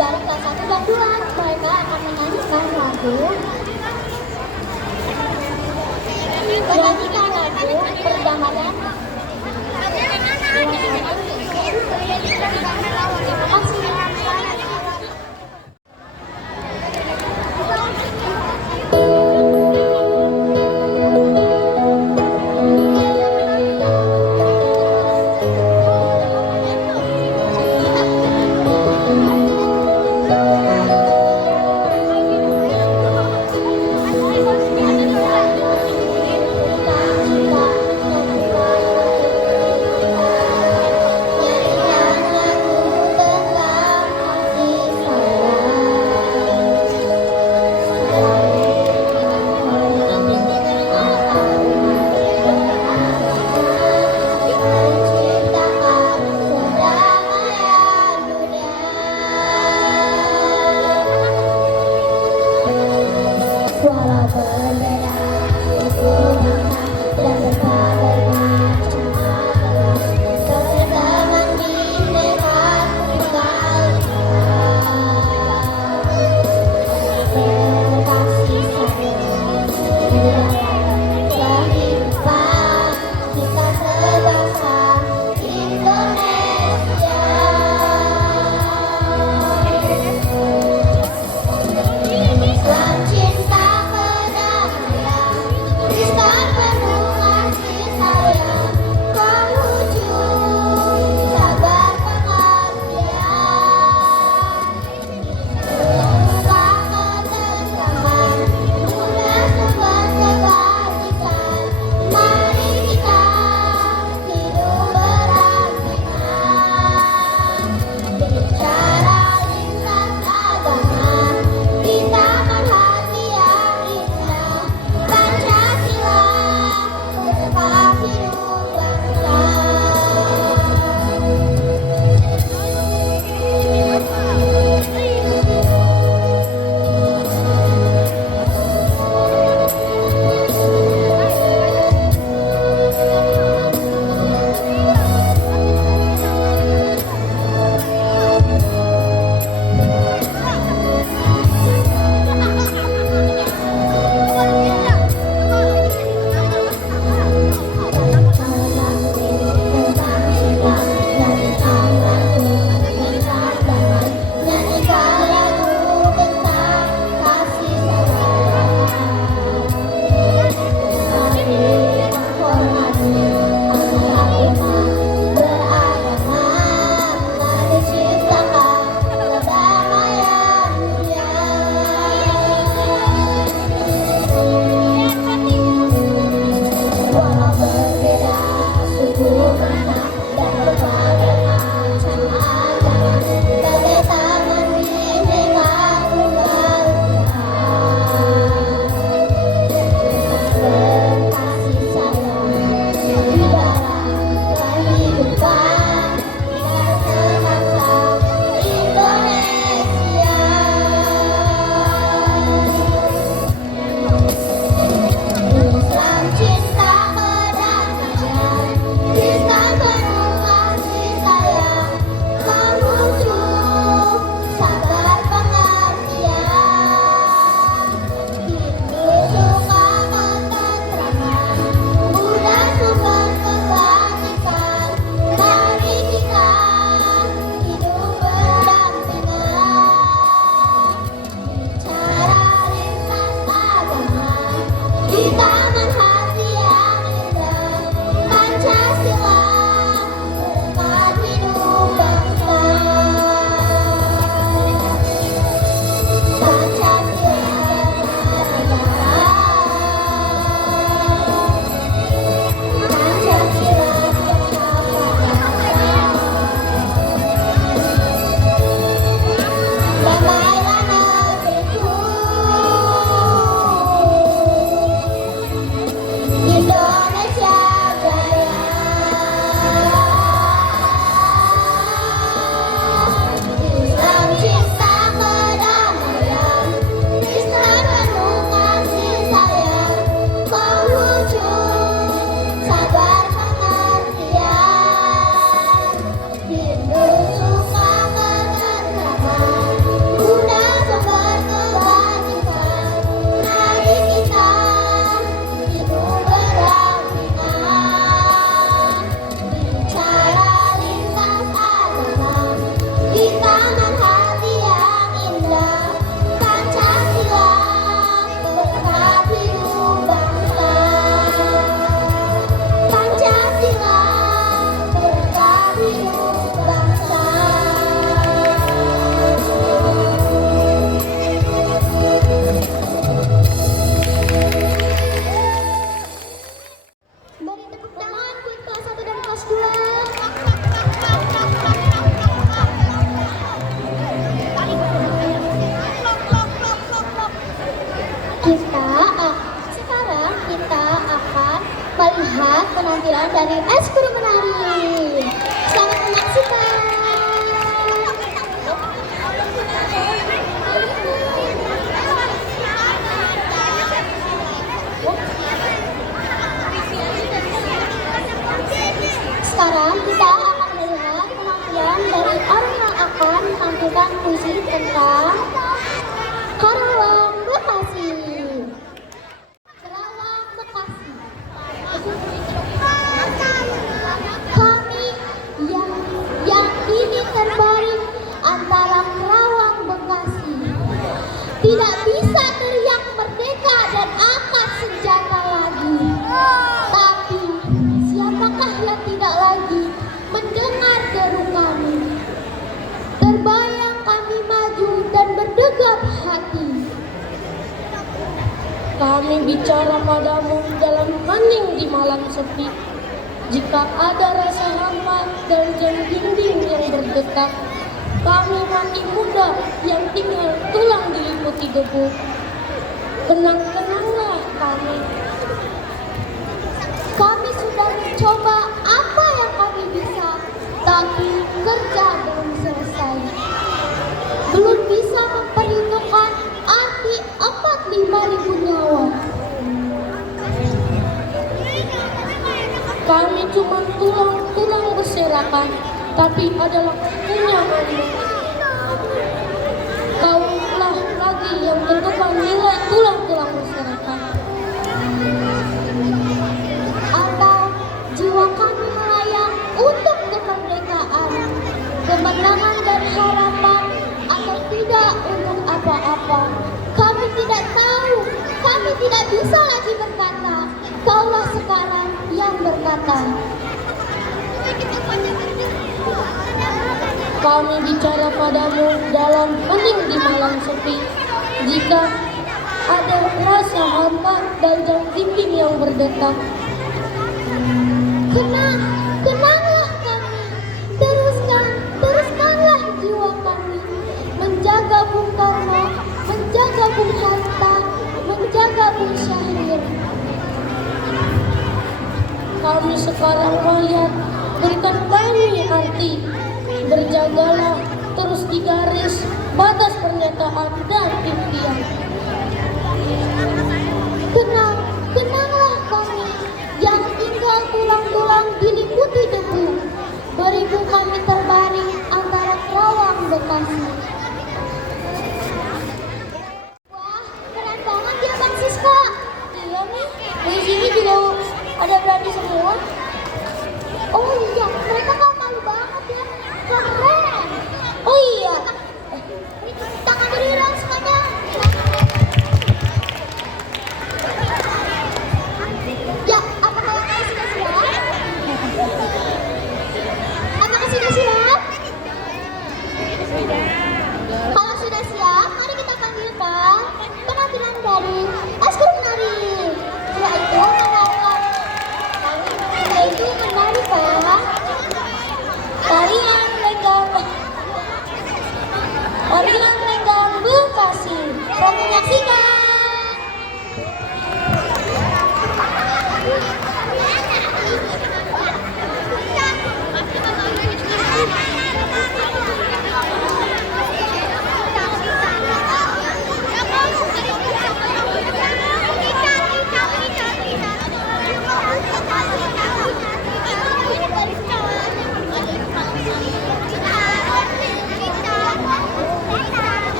dari kelas 1 dan 2. Mereka akan menyanyikan lagu Berdamaian. Terima kasih. dari Eskul Menari. Selamat menyaksikan. Sekarang kita akan melihat penampilan dari orang yang akan menampilkan puisi tentang Karawang Bekasi. Karawang Bekasi. Kami yang kini terbaring antara Karawang Bekasi tidak bisa teriak merdeka dan angkat senjata lagi. Tapi siapakah yang tidak lagi mendengar deru kami? Terbayang kami maju dan berdegap hati. Kami bicara padamu dalam hening di malam sepi. Jika ada rasa hampa dan jam dinding yang berdetak, kami mati muda yang tinggal tulang diliputi debu. Tenang-tenanglah kami. Kami sudah mencoba apa yang kami bisa, tapi kerja belum selesai. Belum bisa memperhitungkan arti 45.000 nyawa. Kami cuma tulang-tulang berserakan, tapi adalah punya kami. Kaulah lagi yang tentukan nilai tulang-tulang berserakan. Atau jiwa kami melayang untuk kemerdekaan, kemenangan dan harapan, atau tidak untuk apa-apa. Kami tidak tahu, kami tidak bisa lagi berkata. Kaulah sekarang yang berkata. Kami bicara padamu dalam hening di malam sepi. Jika ada rasa hampa dan jam dinding yang berdetak, kenanglah kami. Teruskanlah jiwa kami. Menjaga Bung Karno, menjaga Bung Hatta, menjaga Bung Syahrir. Kami sekarang rakyat, berikan kami arti. Berjagalah terus di garis batas pernyataan dan impian. Kenanglah kami yang tinggal tulang-tulang diliputi debu. Beribu kami terbaring antara Karawang Bekasi. Wah, keren banget ya Bang Siska. Iya nih, di sini juga ada berani semua. Oh iya, mereka kan malu banget ya. Keren. Oh iya. Tangan dulu dong semuanya.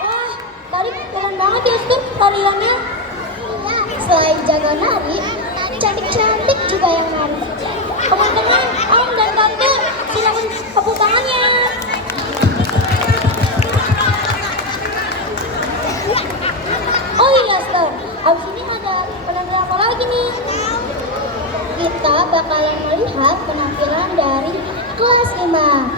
Wah, tari keren banget ya, Ster, tariannya. Iya, selain jago nari, cantik-cantik juga yang nari. Teman-teman, Om dan Tante, silakan tepuk tangannya. Oh iya, Ster, abis ini ada penampilan apa lagi nih? Kita bakalan melihat penampilan dari kelas 5.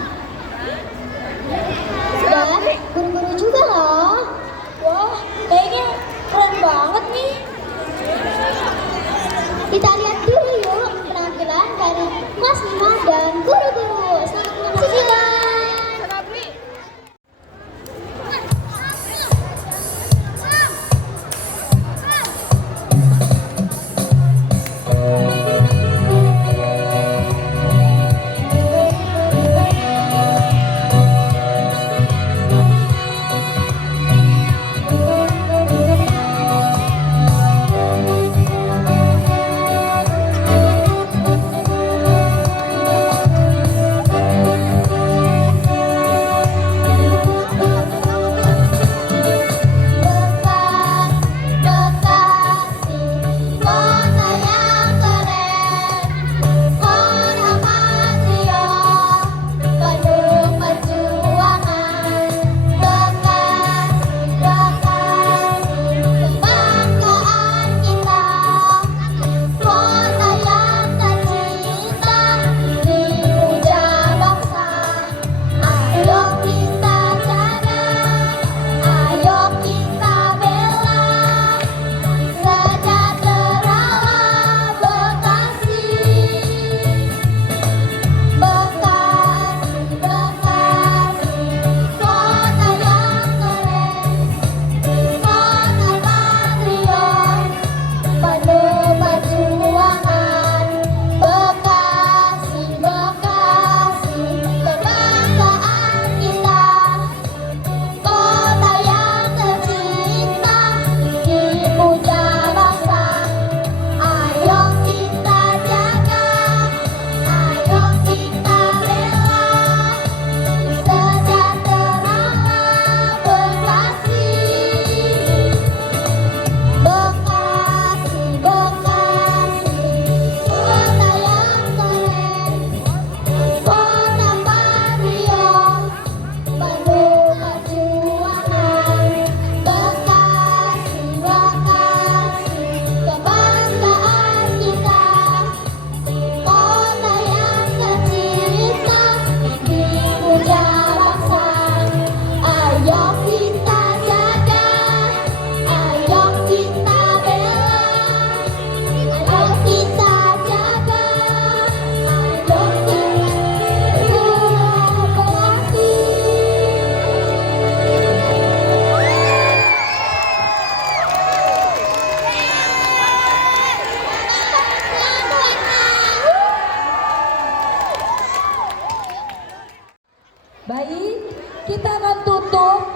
Baik, kita akan tutup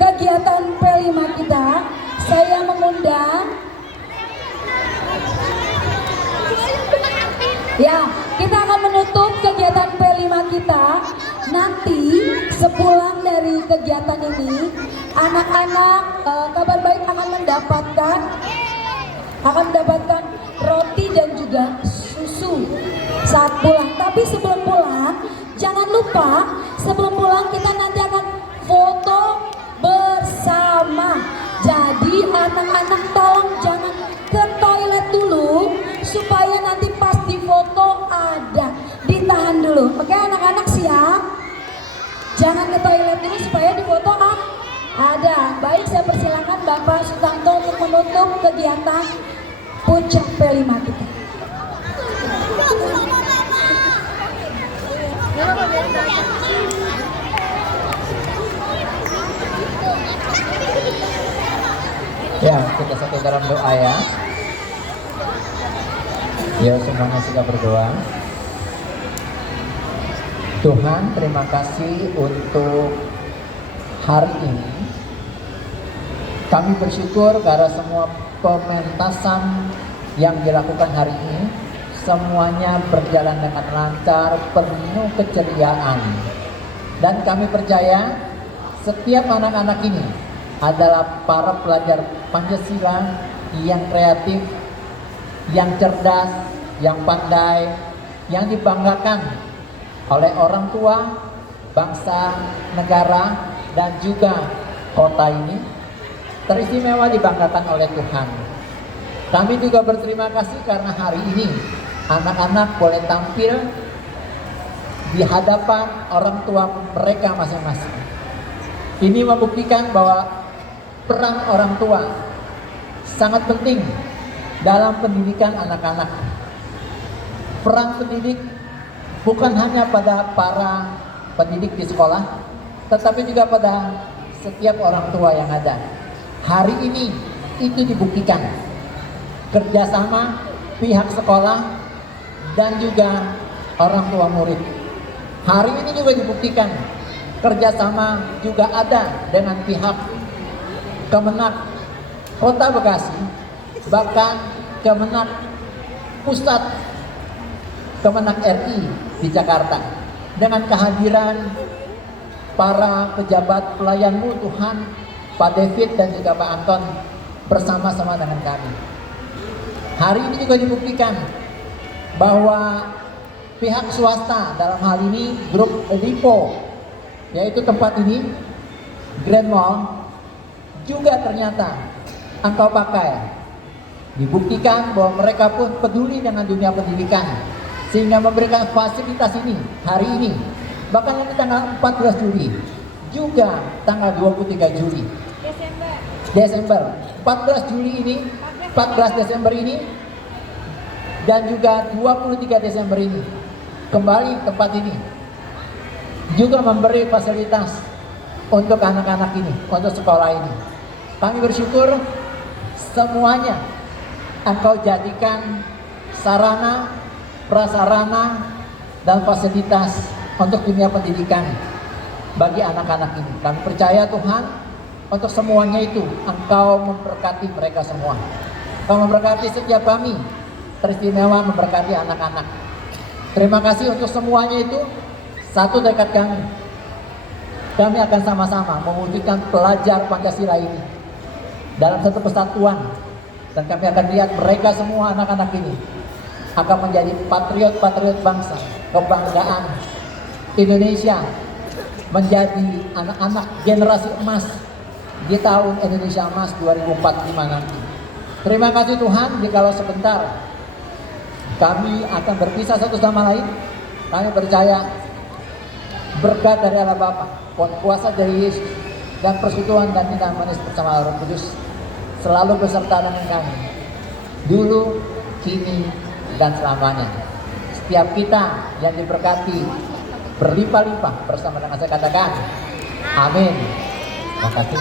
kegiatan P5 kita. Saya mengundang ya, kita akan menutup kegiatan P5 kita. Nanti sepulang dari kegiatan ini, anak-anak Kabar Baik akan mendapatkan roti dan juga susu saat pulang. Tapi sebelum pulang, jangan lupa sebelum pulang kita nanti akan foto bersama. Jadi anak-anak tolong jangan ke toilet dulu supaya nanti pas di foto ada. Ditahan dulu. Oke, anak-anak siap? Jangan ke toilet dulu supaya di foto ada. Baik, saya persilakan Bapak Sutanto untuk menutup kegiatan Puncak P5 kita. Ya, kita satu dalam doa ya. Ya, semuanya sudah berdoa. Tuhan, terima kasih untuk hari ini. Kami bersyukur karena semua pementasan yang dilakukan hari ini semuanya berjalan dengan lancar, penuh keceriaan. Dan kami percaya setiap anak-anak ini adalah para pelajar Pancasila yang kreatif, yang cerdas, yang pandai, yang dibanggakan oleh orang tua, bangsa, negara, dan juga kota ini teristimewa dibanggakan oleh Tuhan. Kami juga berterima kasih karena hari ini anak-anak boleh tampil di hadapan orang tua mereka masing-masing. Ini membuktikan bahwa peran orang tua sangat penting dalam pendidikan anak-anak. Peran pendidik bukan hanya pada para pendidik di sekolah, tetapi juga pada setiap orang tua yang ada. Hari ini itu dibuktikan kerjasama pihak sekolah dan juga orang tua murid. Hari ini juga dibuktikan kerjasama juga ada dengan pihak Kemenak Kota Bekasi, bahkan Kemenak Pusat Kemenak RI di Jakarta, dengan kehadiran para pejabat pelayanmu Tuhan, Pak David dan juga Pak Anton bersama-sama dengan kami. Hari ini juga dibuktikan bahwa pihak swasta, dalam hal ini grup Lipo, yaitu tempat ini Grand Mall, juga ternyata engkau pakai. Dibuktikan bahwa mereka pun peduli dengan dunia pendidikan sehingga memberikan fasilitas ini hari ini, bahkan yang tanggal 14 Juli juga tanggal 23 Juli Desember 14 Juli ini, 14 Desember ini, dan juga 23 Desember ini kembali tempat ini juga memberi fasilitas untuk anak-anak ini, untuk sekolah ini. Kami bersyukur semuanya engkau jadikan sarana, prasarana, dan fasilitas untuk dunia pendidikan bagi anak-anak ini. Kami percaya Tuhan, untuk semuanya itu engkau memberkati mereka semua. Engkau memberkati setiap kami, teristimewa memberkati anak-anak. Terima kasih untuk semuanya itu. Satu dekat kami akan sama-sama mewujudkan pelajar Pancasila ini dalam satu kesatuan, dan kami akan lihat mereka semua anak-anak ini akan menjadi patriot-patriot bangsa, kebanggaan Indonesia, menjadi anak-anak generasi emas di tahun Indonesia Emas 2045 nanti. Terima kasih Tuhan, jikalau sebentar kami akan berpisah satu sama lain, kami percaya berkat dari Allah Bapa, kuasa dari Yesus, dan persekutuan dan tindakan manis bersama Roh Kudus selalu beserta dengan kami, dulu, kini, dan selamanya. Setiap kita yang diberkati berlimpah-limpah bersama dengan saya katakan, amin. Terima kasih.